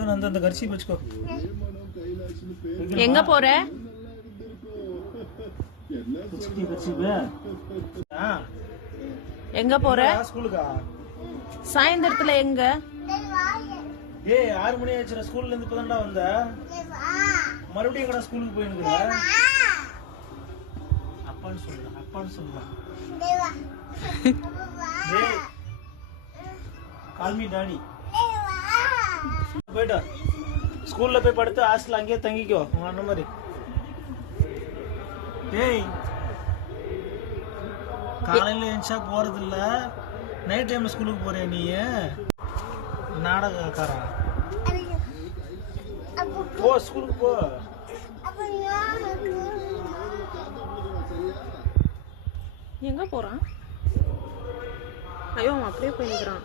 அந்த கரிசி வச்சுக்கோ. எங்க போற? எங்க போற? ஸ்கூலுக்கா? சாயந்தரத்துல எங்க? ஏய் 6 மணி ஆயிடுச்சு, ஸ்கூல்ல இருந்து இப்பதான்டா வந்த. மறுபடியும் எங்கடா ஸ்கூலுக்கு போயினுக்குற? அப்பான்னு சொல்லுடா, அப்பான்னு சொல்லுடா. டேய் கால் மீ டாடி. போய்டா ஸ்கூல்ல போய் படுத்து ஹாஸ்டல் அங்கேயே தங்கிக்கோ உங்க அண்ணன் மாதிரி. டேய் காலையில எழுந்தா போறது இல்ல, நைட் டைம்ல ஸ்கூலுக்கு போறியா நீ? நாடகக்காரா போ, ஸ்கூலுக்கு போ. எங்க போறான்? ஐயோ அவன் அப்படியே போயிருக்கிறான்.